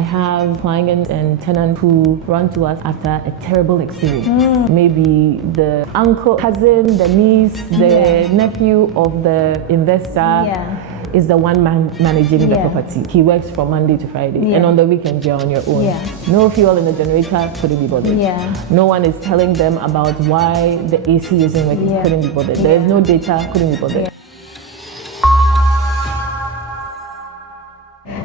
have clients and tenants who run to us after a terrible experience. Maybe the uncle, cousin, the niece, the nephew of the investor is the one managing the property. He works from Monday to Friday, and on the weekends you're on your own. No fuel in the generator, couldn't be bothered. No one is telling them about why the AC isn't working, couldn't be bothered. There's no data, couldn't be bothered.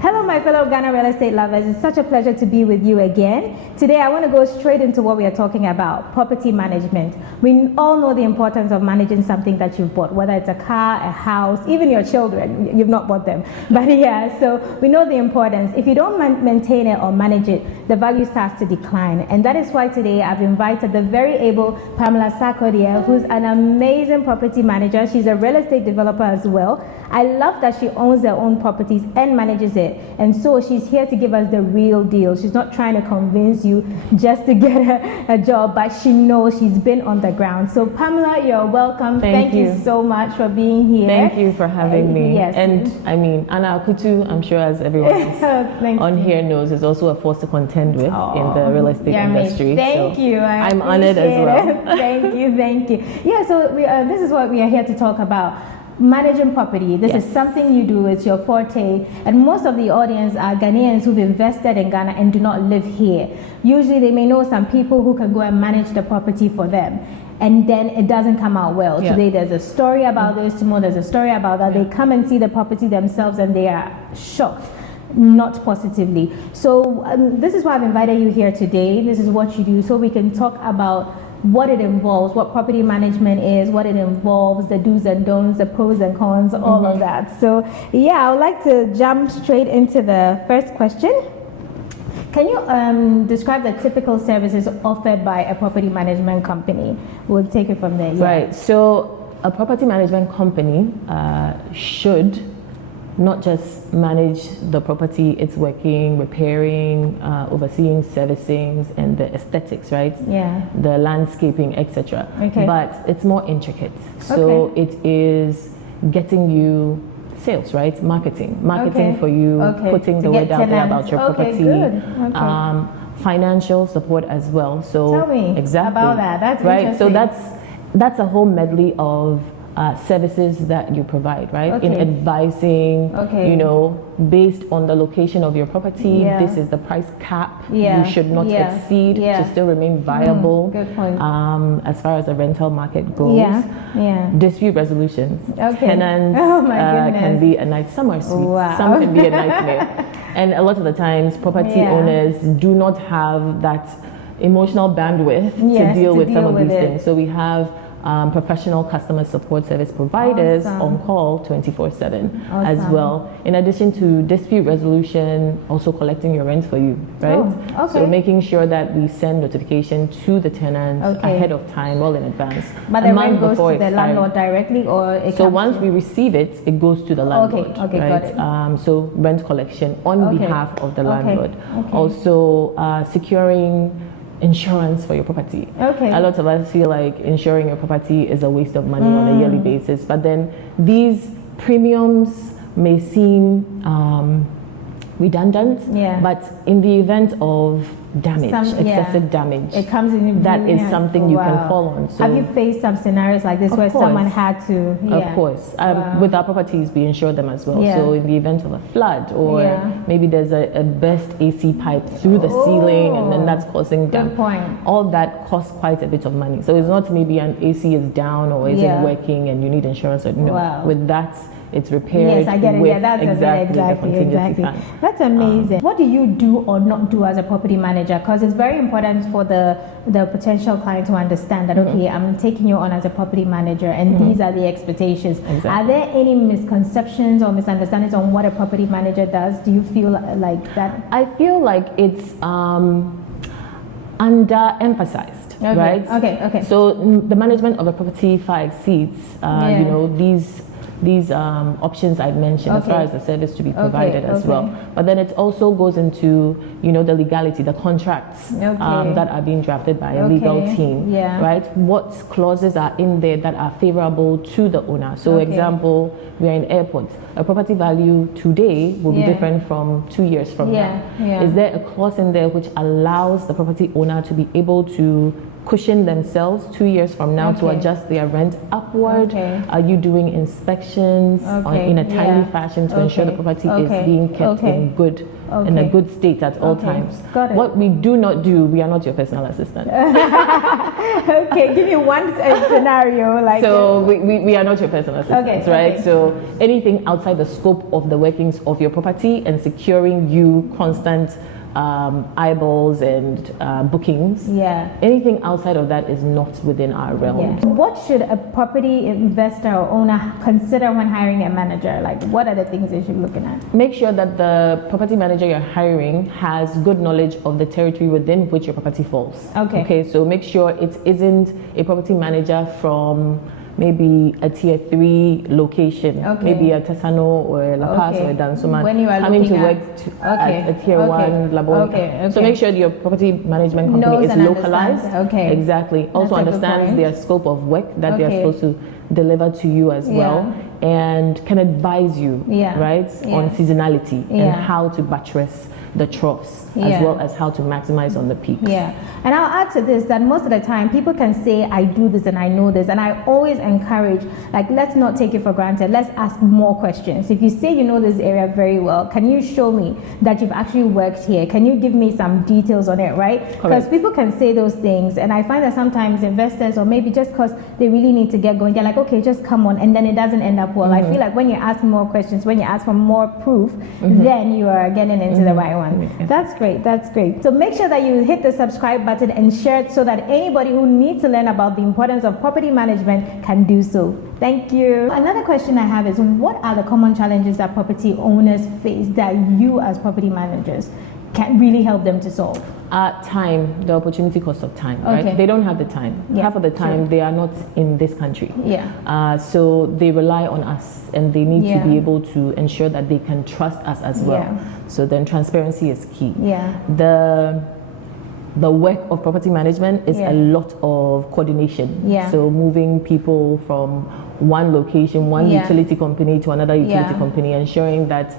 Hello, my fellow Ghana real estate lovers. It's such a pleasure to be with you again. Today, I want to go straight into what we are talking about, property management. We all know the importance of managing something that you've bought, whether it's a car, a house, even your children. You've not bought them. But yeah, so we know the importance. If you don't maintain it or manage it, the value starts to decline. And that is why today I've invited the very able Pamela Sarkodee, who's an amazing property manager. She's a real estate developer as well. I love that she owns her own properties and manages it. And so she's here to give us the real deal. She's not trying to convince you just to get a job, but she knows, she's been on the ground. So Pamela, you're welcome. Thank you so much for being here. Thank you for having me. Yes. And I mean, ARKUTU'S, I'm sure as everyone on here knows, is also a force to contend with in the real estate industry. Thank you. I'm honored as well. Thank you. Yeah, so this is what we are here to talk about. Managing property. This is something you do, it's your forte, and most of the audience are Ghanaians who've invested in Ghana and do not live here. Usually they may know some people who can go and manage the property for them, and then it doesn't come out well. Today there's a story about this, tomorrow there's a story about that. They come and see the property themselves and they are shocked, not positively. So this is why I've invited you here today. This is what you do, so we can talk about what it involves, what property management is, what it involves, the do's and don'ts, the pros and cons, all of that. So yeah, I would like to jump straight into the first question. Can you describe the typical services offered by a property management company? We'll take it from there. Right, so a property management company should not just manage the property, it's working, repairing, overseeing servicing and the aesthetics, right? The landscaping, etc. But it's more intricate. So it is getting you sales, right? Marketing for you, putting the word out there about your property. Financial support as well. So tell me about that. That's right. So that's a whole medley of services that you provide, right? In advising, you know, based on the location of your property, this is the price cap you should not exceed to still remain viable. Good point. As far as the rental market goes. Dispute resolutions. Tenants can be a night summer suite. Some can be a nightmare. And a lot of the times, property owners do not have that emotional bandwidth to deal with some of these things. So we have professional customer support service providers on call 24/7 as well. In addition to dispute resolution, also collecting your rent for you, right? So making sure that we send notification to the tenants ahead of time, well in advance. But the rent goes to the landlord directly, or so once we receive it, it goes to the landlord. Got it. So rent collection on behalf of the landlord. Also securing insurance for your property. A lot of us feel like insuring your property is a waste of money on a yearly basis, but then these premiums may seem redundant, but in the event of damage, excessive damage, it comes in. That is something you can fall on. So have you faced some scenarios like this where someone had to? Of course. With our properties, we insure them as well. So in the event of a flood, or maybe there's a burst AC pipe through the ceiling, and then that's causing damage. All that costs quite a bit of money. So it's not maybe an AC is down or isn't working and you need insurance. Or no, with that, it's repaired. Yes, I get it. With That's exactly. That's amazing. What do you do or not do as a property manager? Because it's very important for the potential client to understand that, okay, I'm taking you on as a property manager, and these are the expectations. Are there any misconceptions or misunderstandings on what a property manager does? Do you feel like that? I feel like it's underemphasized, right? Okay. So the management of a property far exceeds, you know, these these options I've mentioned, as far as the service to be provided as well. But then it also goes into, you know, the legality, the contracts that are being drafted by a legal team, right? What clauses are in there that are favorable to the owner? So, example, we are in airport. A property value today will be different from 2 years from now. Is there a clause in there which allows the property owner to be able to cushion themselves 2 years from now to adjust their rent upward? Are you doing inspections in a timely fashion to ensure the property is being kept in good in a good state at all times? Got it. What we do not do, we are not your personal assistant. Give me one scenario. Like so we are not your personal assistants, right? So anything outside the scope of the workings of your property and securing you constant eyeballs and bookings. Anything outside of that is not within our realm. What should a property investor or owner consider when hiring a manager? Like, what are the things they should be looking at? Make sure that the property manager you're hiring has good knowledge of the territory within which your property falls. Okay, so make sure it isn't a property manager from maybe a tier 3 location, maybe a Tesano or a La Paz or a Dansuman, coming to work at a tier 1 Labor. So make sure your property management company is localized. Exactly. Also understands their scope of work that they're supposed to deliver to you as well, and can advise you, right, on seasonality and how to buttress the troughs as well as how to maximize on the peaks. And I'll add to this that most of the time people can say, I do this and I know this, and I always encourage, like, let's not take it for granted. Let's ask more questions. If you say you know this area very well, can you show me that you've actually worked here? Can you give me some details on it, right? Because people can say those things, and I find that sometimes investors, or maybe just because they really need to get going, they're like, okay, just come on, and then it doesn't end up well. I feel like when you ask more questions, when you ask for more proof, then you are getting into the right one. That's great. That's great. So make sure that you hit the subscribe button and share it so that anybody who needs to learn about the importance of property management can do so. Thank you. Another question I have is, what are the common challenges that property owners face that you as property managers can really help them to solve? Time, the opportunity cost of time, right? They don't have the time. Half of the time they are not in this country. So they rely on us, and they need to be able to ensure that they can trust us as well. So then transparency is key. The work of property management is a lot of coordination. So moving people from one location, one utility company to another utility company, ensuring that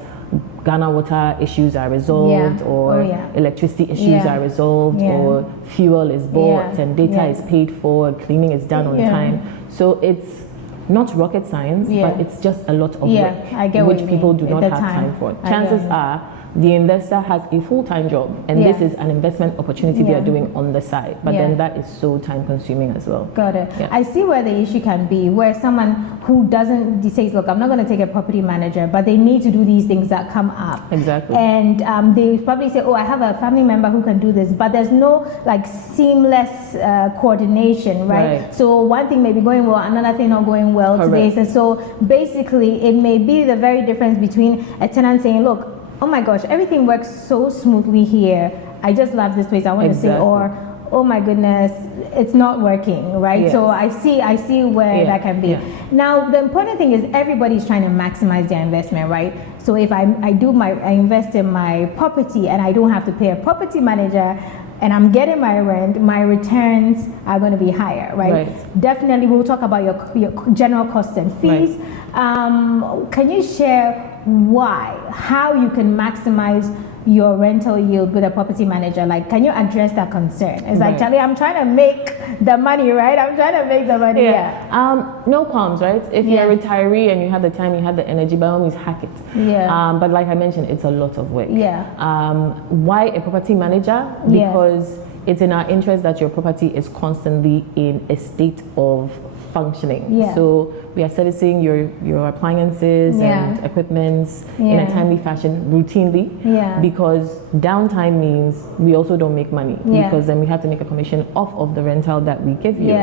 Ghana water issues are resolved, or electricity issues are resolved, or fuel is bought and data is paid for, cleaning is done on time. So it's not rocket science, but it's just a lot of work which people do not have time for. Chances are the investor has a full-time job, and this is an investment opportunity they are doing on the side, but then that is so time-consuming as well. Got it. I see where the issue can be, where someone who doesn't says, look, I'm not going to take a property manager, but they need to do these things that come up. And they probably say, oh, I have a family member who can do this, but there's no like seamless coordination, right? So one thing may be going well, another thing not going well today. So basically it may be the very difference between a tenant saying, look, oh my gosh, everything works so smoothly here, I just love this place, I want to say, or oh my goodness, it's not working, right? So I see where that can be. Now the important thing is everybody's trying to maximize their investment, right? So if I invest in my property and I don't have to pay a property manager, and I'm getting my rent, my returns are going to be higher, right? Definitely, we'll talk about your general costs and fees. Can you share how you can maximize your rental yield with a property manager? Like, can you address that concern? It's like, Charlie, I'm trying to make the money, right? I'm trying to make the money. No qualms, right? If you're a retiree and you have the time, you have the energy, by all means, hack it. But like I mentioned, it's a lot of work. Why a property manager? Because it's in our interest that your property is constantly in a state of functioning. So we are servicing your appliances and equipments in a timely fashion, routinely, because downtime means we also don't make money, because then we have to make a commission off of the rental that we give you.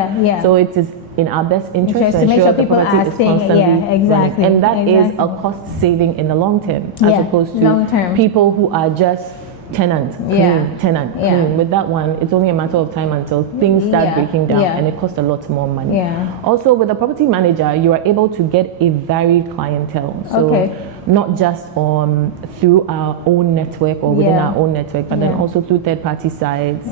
So it is in our best interest to make sure the property is constantly running. And that is a cost saving in the long term, as opposed to people who are just tenant, clean, tenant, clean. With that one, it's only a matter of time until things start breaking down, and it costs a lot more money. Also, with a property manager, you are able to get a varied clientele. So not just through our own network or within our own network, but then also through third-party sites.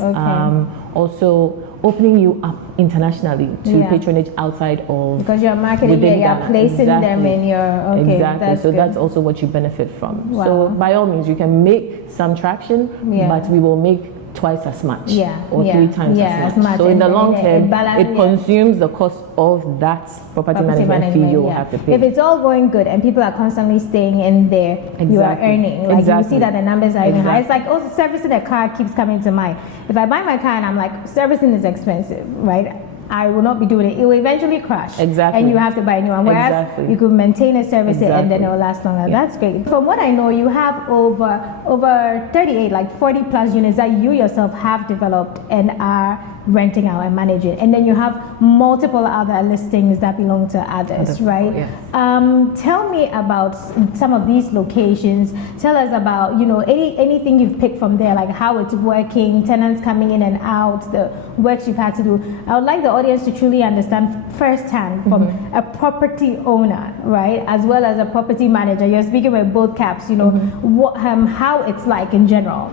Also opening you up internationally to patronage outside of, because you're marketing, you're placing them in your so that's also what you benefit from. So by all means, you can make some traction, but we will make twice as much or 3 times as much. So in the long term, it consumes the cost of that property management fee you will have to pay. If it's all going good and people are constantly staying in there, you are earning. Like you see that the numbers are even high. It's like also servicing a car keeps coming to mind. If I buy my car and I'm like, servicing is expensive, right? I will not be doing it. It will eventually crash. And you have to buy a new one. Whereas you could maintain a service and then it will last longer. That's great. From what I know, you have over 38, like 40 plus units that you yourself have developed and are renting out and managing. And then you have multiple other listings that belong to others, right? Tell me about some of these locations. Tell us about, anything you've picked from there, like how it's working, tenants coming in and out, the works you've had to do. I would like the audience to truly understand firsthand from a property owner, right, as well as a property manager. You're speaking with both caps, what, how it's like in general,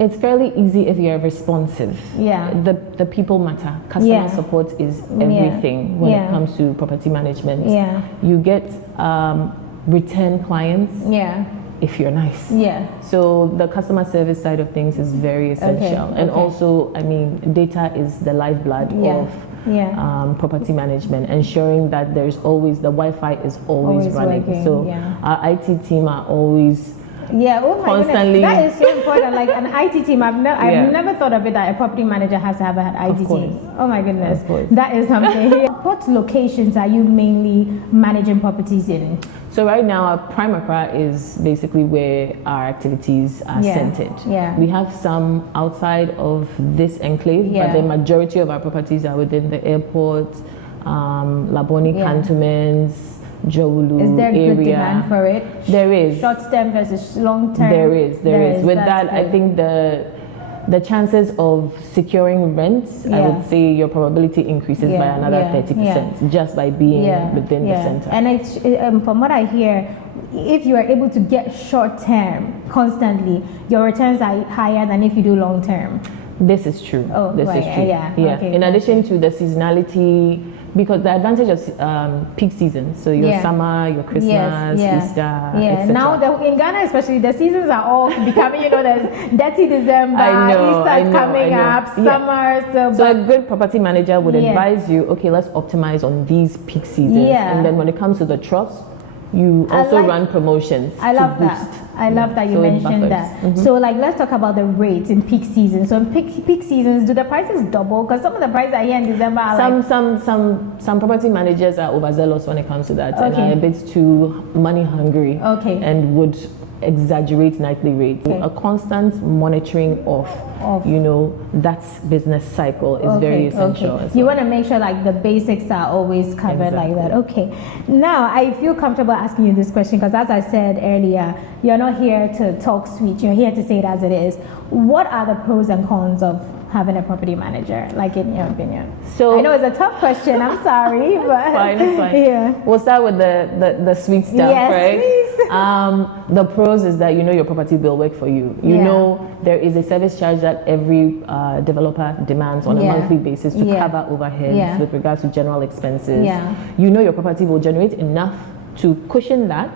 It's fairly easy if you're responsive. The people matter. Customer support is everything when it comes to property management. You get return clients if you're nice. So the customer service side of things is very essential. And also, data is the lifeblood of property management, ensuring that there's always, the Wi-Fi is always running. So our IT team are always constantly. That is so important. Like an IT team, I've never thought of it that a property manager has to have an IT team. Oh my goodness, that is something. What locations are you mainly managing properties in? So right now, our prime is basically where our activities are centered. We have some outside of this enclave, but the majority of our properties are within the airport, Laboni cantonments, Jowulu area. Is there good demand for it? There is. Short term versus long term? There is. With that, I think the chances of securing rents, I would say your probability increases by another 30% just by being within the center. And it's, from what I hear, if you are able to get short term constantly, your returns are higher than if you do long term. This is true. This is true. In addition to the seasonality, because the advantage of peak season, so your summer, your Christmas, Easter, etc. Now in Ghana especially, the seasons are all becoming, there's dirty December, Easter's coming up, summer. So a good property manager would advise you, okay, let's optimize on these peak seasons, and then when it comes to the troughs, you also run promotions. I love that you mentioned that. So let's talk about the rates in peak season. So in peak seasons, do the prices double? Because some of the prices are here in December are some property managers are overzealous when it comes to that and are a bit too money hungry and would exaggerate nightly rates. A constant monitoring of that business cycle is very essential. You want to make sure the basics are always covered like that. Now I feel comfortable asking you this question because, as I said earlier, you're not here to talk sweet, you're here to say it as it is. What are the pros and cons of having a property manager, in your opinion? So I know it's a tough question, I'm sorry, but it's fine. We'll start with the sweet stuff, right? Please. The pros is that your property will work for you. You know there is a service charge that every developer demands on a monthly basis to cover overheads with regards to general expenses. Your property will generate enough to cushion that,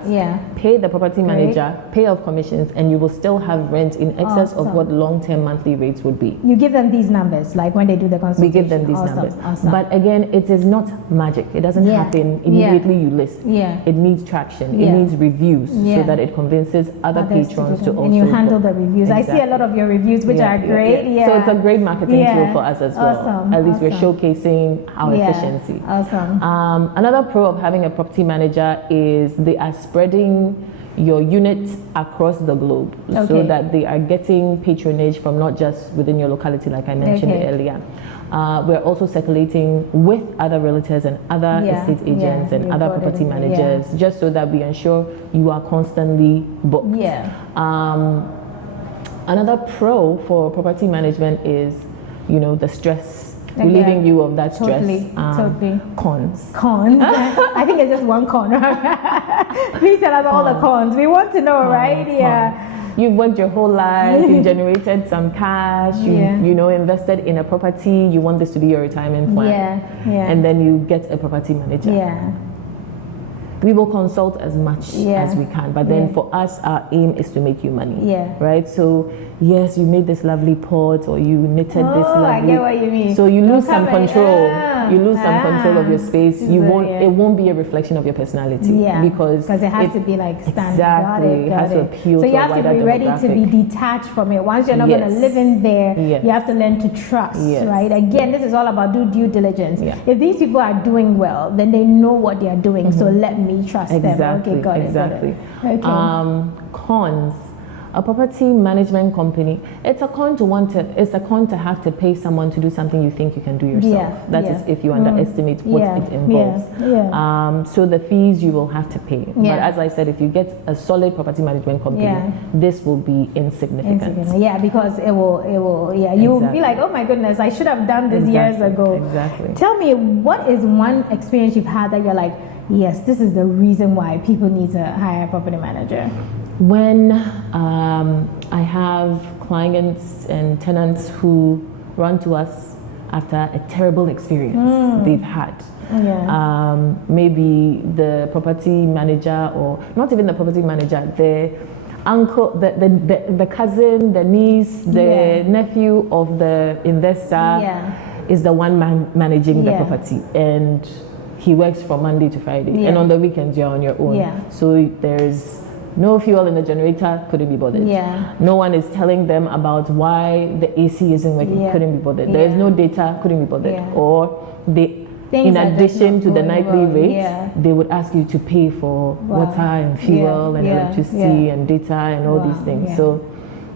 pay the property manager, pay off commissions, and you will still have rent in excess of what long-term monthly rates would be. You give them these numbers, when they do the consultation? We give them these numbers. But again, it is not magic. It doesn't happen immediately you list. It needs traction. It needs reviews so that it convinces other patrons to also... And you handle the reviews. I see a lot of your reviews, which are great. So it's a great marketing tool for us as well. At least we're showcasing our efficiency. Another pro of having a property manager is they are spreading your unit across the globe, so that they are getting patronage from not just within your locality, like I mentioned earlier. We're also circulating with other realtors and other estate agents and other property managers, just so that we ensure you are constantly booked. Another pro for property management is, the stress. Relieving you of that stress. Totally. Cons. I think it's just one con. Please tell us all the cons. We want to know, right? Cons. You've worked your whole life. You've generated some cash. You invested in a property. You want this to be your retirement plan. And then you get a property manager. We will consult as much as we can, but then for us, our aim is to make you money. Right? So yes, you made this lovely pot, or you knitted this lovely. I get what you mean. So you lose some control. You lose some control of your space. It won't be a reflection of your personality. Because it has to be like standard. Exactly. It has to appeal to a wider demographic. So you have to be ready to be detached from it. Once you're not going to live in there, you have to learn to trust. Right? Again, this is all about due diligence. If these people are doing well, then they know what they are doing. So let me trust them. Okay, got it. Okay. Cons. A property management company, it's a con to have to pay someone to do something you think you can do yourself. That is if you underestimate what it involves. So the fees you will have to pay. But as I said, if you get a solid property management company, this will be insignificant. Because it will you will be like, oh my goodness, I should have done this years ago. Tell me, what is one experience you've had that you're like, yes, this is the reason why people need to hire a property manager? When I have clients and tenants who run to us after a terrible experience they've had. Maybe the property manager, or not even the property manager, the uncle, the cousin, the niece, the nephew of the investor is the one managing the property, and he works from Monday to Friday, and on the weekends you're on your own. So there's no fuel in the generator, couldn't be bothered. No one is telling them about why the AC isn't working, couldn't be bothered. There is no data, couldn't be bothered. Or in addition to the nightly rate, they would ask you to pay for water and fuel and electricity and data and all these things. So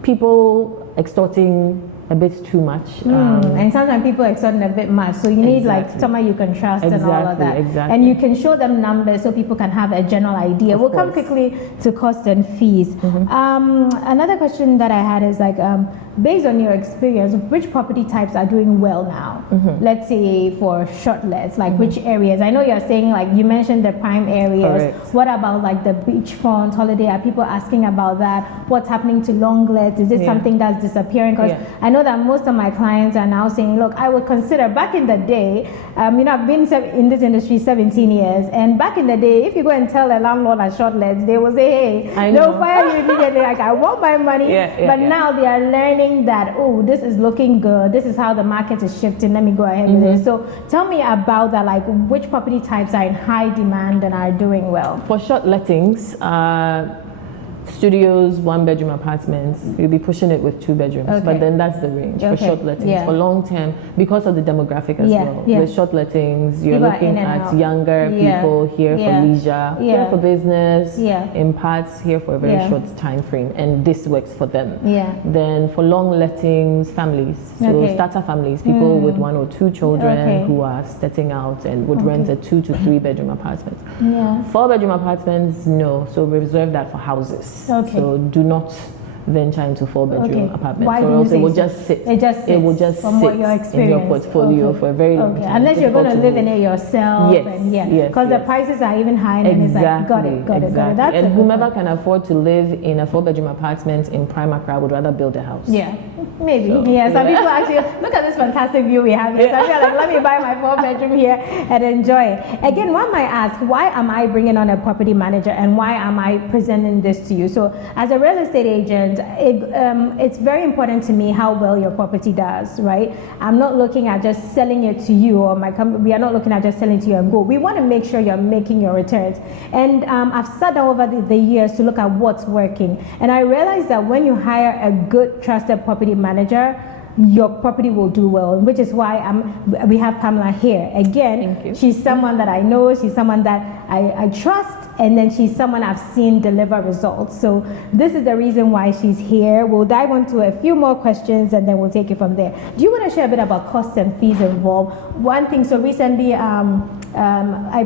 people extorting a bit too much. And sometimes people extort a bit much. So you need like someone you can trust and all of that. And you can show them numbers so people can have a general idea. We'll come quickly to cost and fees. Another question that I had is like, based on your experience, which property types are doing well now? Let's say for short lets, like which areas? I know you're saying, like you mentioned the prime areas. What about like the beachfront holiday? Are people asking about that? What's happening to long lets? Is it something that's disappearing? Because I know that most of my clients are now saying, look, I would consider, back in the day, I've been in this industry 17 years, and back in the day, if you go and tell a landlord at short lets, they will say, hey, they'll fire you immediately, like, I want my money. But now they are learning that, oh, this is looking good, this is how the market is shifting, let me go ahead with it. So tell me about that, like which property types are in high demand and are doing well? For short lettings, studios, 1-bedroom apartments, you'll be pushing it with 2 bedrooms, but then that's the range for short lettings. For long term, because of the demographic as well, with short lettings, you're looking at younger people here for leisure, here for business, in parts here for a very short time frame, and this works for them. Then for long lettings, families, so starter families, people with 1 or 2 children who are starting out and would rent a 2 to 3 bedroom apartment. 4-bedroom apartments, no, so we reserve that for houses. So do not venture into 4-bedroom apartments, or else it will just sit. It will just sit in your portfolio for a very long time. Unless you're going to live in it yourself. Because the prices are even high, and it's like, got it. That's and whomever can afford to live in a 4-bedroom apartment in prime Accra would rather build a house. Maybe. Some people actually look at this fantastic view we have here. Some people are like, let me buy my 4-bedroom here and enjoy it. Again, one might ask, why am I bringing on a property manager, and why am I presenting this to you? So as a real estate agent, it's very important to me how well your property does, right? I'm not looking at just selling it to you, or my company. We are not looking at just selling it to you and go. We want to make sure you're making your returns. And I've sat down over the years to look at what's working, and I realized that when you hire a good, trusted property manager, your property will do well, which is why we have Pamela here. Again, she's someone that I know, she's someone that I trust, and then she's someone I've seen deliver results. So this is the reason why she's here. We'll dive into a few more questions and then we'll take it from there. Do you want to share a bit about costs and fees involved? One thing, so recently I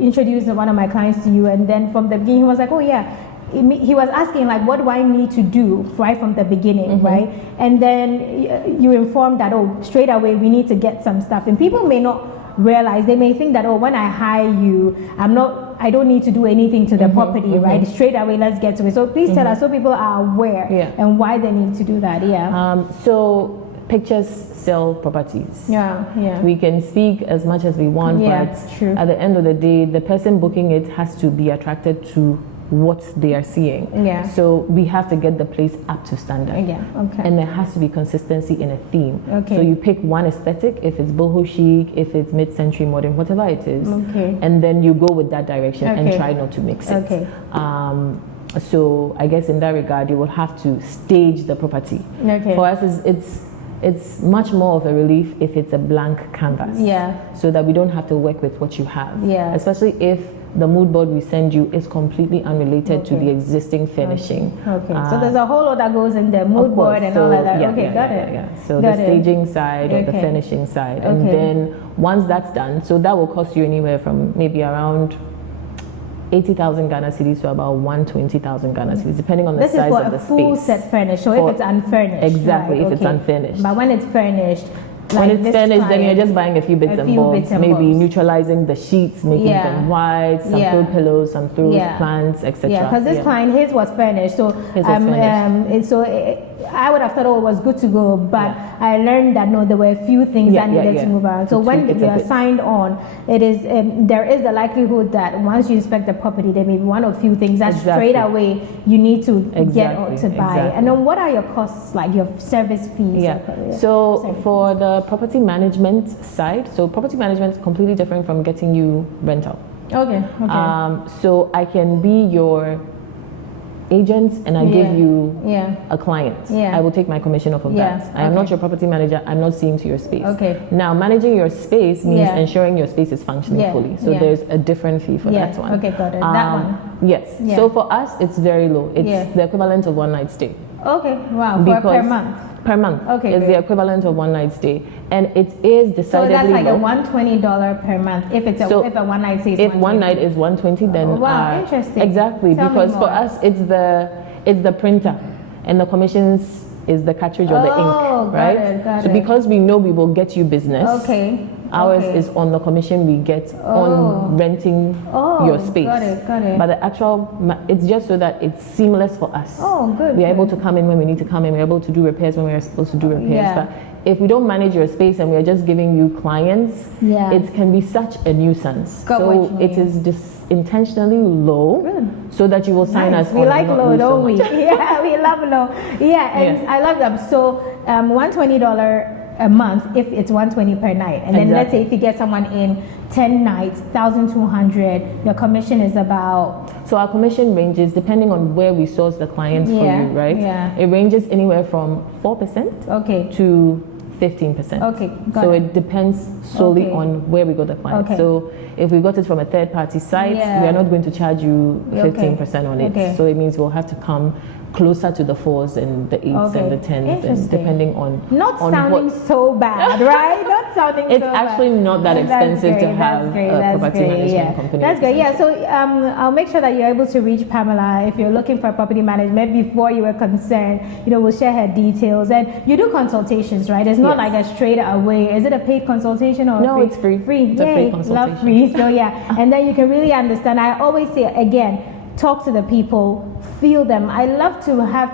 introduced one of my clients to you, and then from the beginning he was like, oh yeah, he was asking like, what do I need to do right from the beginning, right? And then you informed that, oh, straight away we need to get some stuff, and people may not realize, they may think that, oh, when I hire you, I don't need to do anything to the property, right? Straight away, let's get to it. So please tell us, so people are aware and why they need to do that. So pictures sell properties. We can speak as much as we want, but at the end of the day, the person booking it has to be attracted to what they are seeing. So we have to get the place up to standard. And there has to be consistency in a theme. So you pick one aesthetic, if it's boho chic, if it's mid-century modern, whatever it is, and then you go with that direction and try not to mix it. So I guess in that regard, you will have to stage the property. For us, it's much more of a relief if it's a blank canvas. So that we don't have to work with what you have. Especially if the mood board we send you is completely unrelated to the existing finishing. So there's a whole lot that goes in the mood board and all of that. Got it. So the staging side or the finishing side. And then once that's done, so that will cost you anywhere from maybe around 80,000 Ghana cedis to about 120,000 Ghana cedis, depending on the size of the space. This is for a full set furnished, so if it's unfurnished. Exactly, if it's unfinished. But when it's furnished, when it's finished, then you're just buying a few bits and bobs, maybe neutralizing the sheets, making them white, some throw pillows, some throw plants, etc. Because this client, his was furnished, so I would have thought, oh, it was good to go, but I learned that no, there were a few things that needed to move around. So when you are signed on, it is there is the likelihood that once you inspect the property, there may be one or few things that straight away you need to get or to buy. And then what are your costs, like your service fees? So for the property management side, so property management is completely different from getting you rental. So I can be your agent and I give you a client. I will take my commission off of that. I am not your property manager. I'm not seeing to your space. Now, managing your space means ensuring your space is functioning fully. So there's a different fee for that one. Got it. That one. Yes. So for us, it's very low. It's the equivalent of one night stay. Wow. Per month. Per month. It's the equivalent of one night stay, and it is decidedly so that's like low. a $120 per month if it's if a one night stay is if one night is 120, then interesting. Exactly. Because for us it's the printer and the commissions is the cartridge or the ink, right? Got so it. because we know we will get you business, ours is on the commission we get on renting your space. Got it. But the actual, it's just so that it's seamless for us. We are able to come in when we need to come in. We're able to do repairs when we are supposed to do repairs. But if we don't manage your space and we are just giving you clients, it can be such a nuisance. So it is just intentionally low so that you will sign us. We like low, don't we? We love low. And I love them. So $120 a month if it's 120 per night, and then let's say if you get someone in 10 nights, 1,200. Your commission is about. So our commission ranges depending on where we source the clients for you, right? It ranges anywhere from 4% to 15%. So it depends solely on where we got the client. So if we got it from a third-party site, we are not going to charge you 15% on it. So it means we'll have to come closer to the 4s and the 8s and the 10s, and depending on sounding so bad, right? Not sounding it's so actually bad. Not that expensive to have a property management company. That's great. So I'll make sure that you're able to reach Pamela if you're looking for property management. Before you were concerned, we'll share her details, and you do consultations, right? It's not like a straight away. Is it a paid consultation or no? Free? It's free. Free. It's a free consultation. Love free. So and then you can really understand. I always say again, talk to the people, feel them. I love to have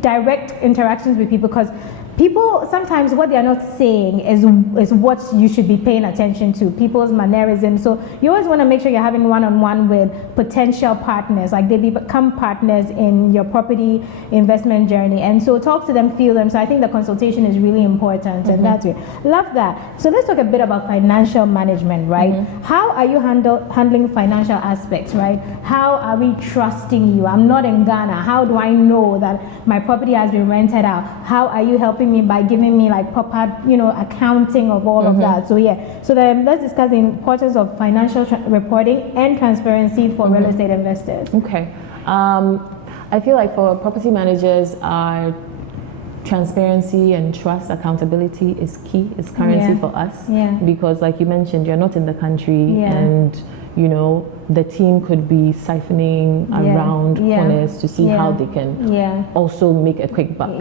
direct interactions with people, because people sometimes what they are not saying is what you should be paying attention to, people's mannerisms. So you always want to make sure you're having one-on-one with potential partners, like they become partners in your property investment journey. And so talk to them, feel them. So I think the consultation is really important, and that's it. Love that. So let's talk a bit about financial management, right? How are you handling financial aspects, right? How are we trusting you? I'm not in Ghana. How do I know that my property has been rented out? How are you helping helping me by giving me like proper, accounting of all of that. So so then let's discuss the importance of financial reporting and transparency for real estate investors. Okay. I feel like for property managers, our transparency and trust, accountability is key. It's currency for us because, like you mentioned, you're not in the country, and the team could be siphoning around corners to see how they can also make a quick buck.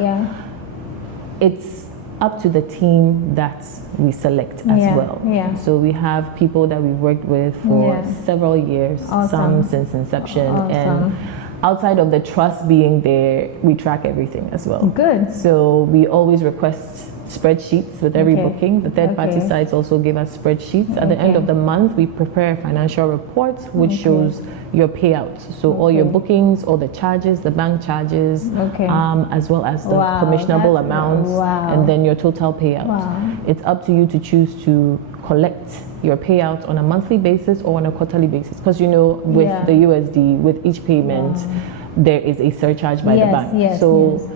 It's up to the team that we select as well. So we have people that we've worked with for several years, some since inception, and outside of the trust being there, we track everything as well. Good. So we always request spreadsheets with every booking. The third-party sites also give us spreadsheets. At the end of the month, we prepare a financial report which shows your payouts. So all your bookings, all the charges, the bank charges, as well as the commissionable amounts, and then your total payout. It's up to you to choose to collect your payout on a monthly basis or on a quarterly basis, because with the USD, with each payment there is a surcharge by the bank.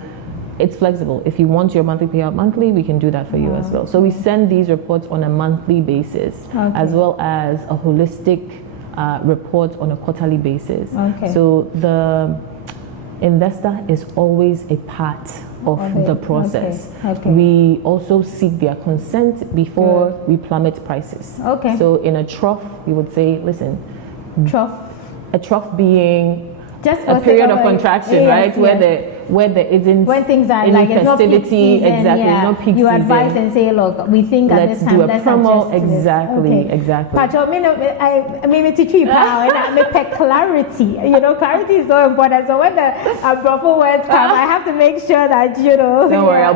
It's flexible. If you want your monthly payout monthly, we can do that for you as well. So we send these reports on a monthly basis, as well as a holistic report on a quarterly basis. So the investor is always a part of the process. We also seek their consent before we plummet prices. So in a trough, we would say, listen, a trough being just a period of contraction, right? Where there isn't when things are any like festivity, it's no peak season. You advise and say, look, we think at this time let's do a promo. Exactly. But I mean, to keep power and I make clarity. Clarity is so important. So when the brothel words come, I have to make sure that Don't worry, I'll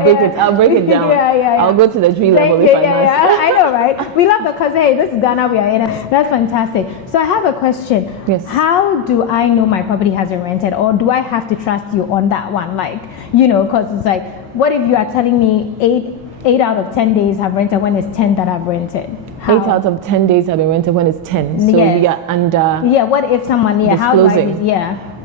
break it down. I'll go to the tree level if I must. I know, right? We love because hey, this is Ghana. We are in. That's fantastic. So I have a question. Yes. How do I know my property has been rented, or do I have to trust you on that one? Because it's like, what if you are telling me 8 out of 10 days have rented when it's 10 that have rented? 8 out of 10 days have been rented when it's 10. So we are under. What if someone disclosing?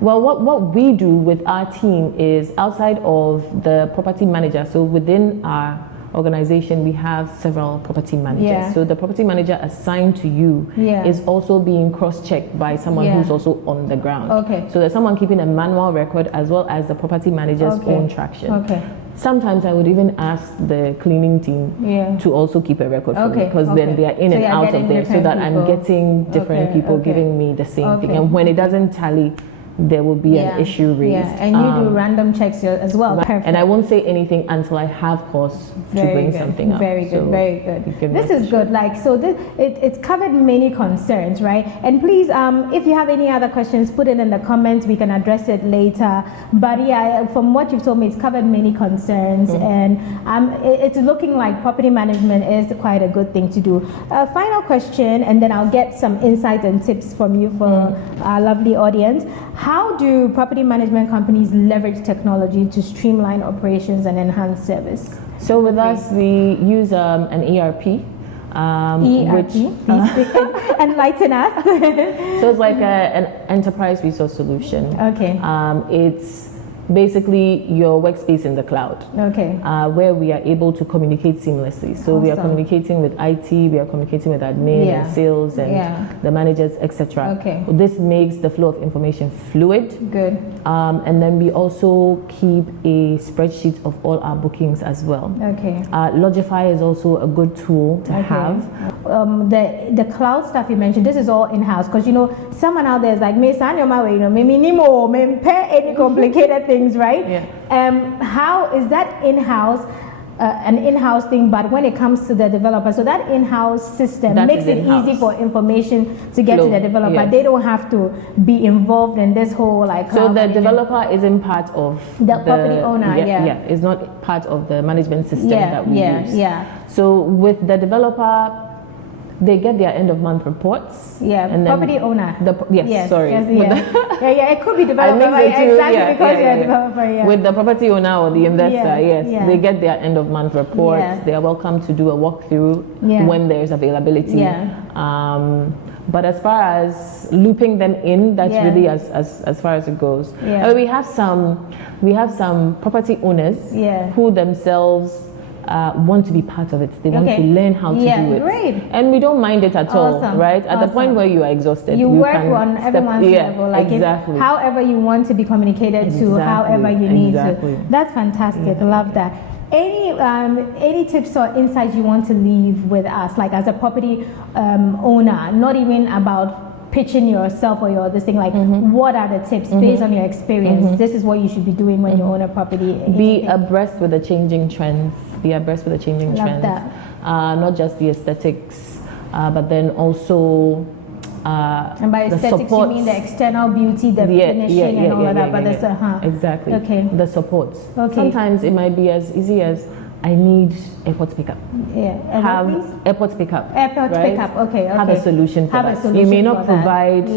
Well, what we do with our team is outside of the property manager. So within our organization, we have several property managers. So the property manager assigned to you is also being cross-checked by someone who's also on the ground. So there's someone keeping a manual record as well as the property manager's own traction. Sometimes I would even ask the cleaning team to also keep a record for me, because then they are in and out of there, so that I'm getting different people giving me the same thing. And when it doesn't tally, there will be an issue raised. And you do random checks as well. Perfect. And I won't say anything until I have cause to bring something up. Very good, very good. This is good. It's covered many concerns, right? And please, if you have any other questions, put it in the comments. We can address it later. But from what you've told me, it's covered many concerns, and it's looking like property management is quite a good thing to do. Final question, and then I'll get some insights and tips from you for our lovely audience. How do property management companies leverage technology to streamline operations and enhance service? So with us, we use an ERP. Which enlighten us. So it's like an enterprise resource solution. It's basically your workspace in the cloud, where we are able to communicate seamlessly. So we are communicating with IT, we are communicating with admin and sales and the managers, etc. This makes the flow of information fluid. Good. And then we also keep a spreadsheet of all our bookings as well. Logify is also a good tool to have. The cloud stuff you mentioned, this is all in-house, because someone out there is like, me send your way, me pay any complicated things, right? How is that in-house? An in-house thing, but when it comes to the developer, so that in-house system makes it easy for information to get to the developer. They don't have to be involved in this whole so the developer isn't part of the property owner. It's not part of the management system that we use. So with the developer, they get their end of month reports. Yeah, and property owner. Yes, sorry. It could be developer. Exactly, because you're a developer. Yeah. With the property owner or the investor, they get their end of month reports. Yeah. They are welcome to do a walkthrough when there's availability. Yeah. But as far as looping them in, that's really as far as it goes. Yeah. I mean, we have some property owners who themselves want to be part of it. They want to learn how to do it. Great. And we don't mind it at all, right? At the point where you are exhausted, you work on everyone's level, like however you want to be communicated to, however you need to. That's fantastic. Love that. Any tips or insights you want to leave with us, like as a property owner, not even about pitching yourself or your this thing, like what are the tips based on your experience? This is what you should be doing when you own a property. Be abreast with the changing trends. Be abreast with the changing trends. Not just the aesthetics, but then also and by aesthetics you mean the external beauty, the finishing and all of that, but exactly. Okay. The supports. Okay. Sometimes it might be as easy as I need airport pickup. Yeah. Have airport pickup. Airport pickup. Okay. Have a solution for that. You may not provide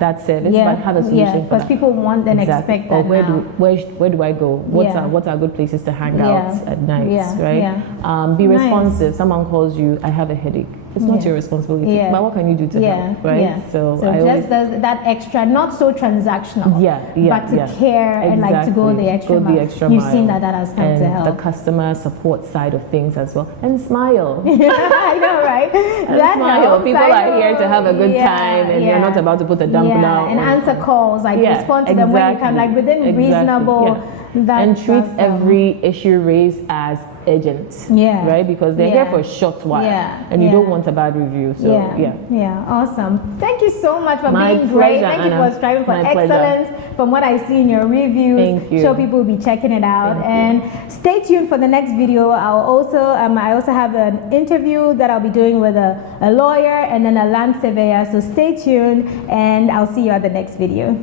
that service, but have a solution for that. Because people want and expect that. Or where do I go? What are good places to hang out at night? Right. Be responsive. Someone calls you. I have a headache. It's not your responsibility. But what can you do to help? Right. Yeah. So just that extra, not so transactional. But to care and like to go the extra mile. You've seen that has come to help. The customer support side of things as well. And smile. I know, right? And smile. People are here to have a good time, and you're not about to put a dump down. And answer calls, like respond to them when you can, like within reasonable. And treat every issue raised as urgent, right? Because they're here for a short while, and you don't want a bad review. So Awesome. Thank you so much for being great. Thank you for striving for excellence. From what I see in your reviews, sure people will be checking it out. And stay tuned for the next video. I also have an interview that I'll be doing with a lawyer and then a land surveyor. So stay tuned, and I'll see you at the next video.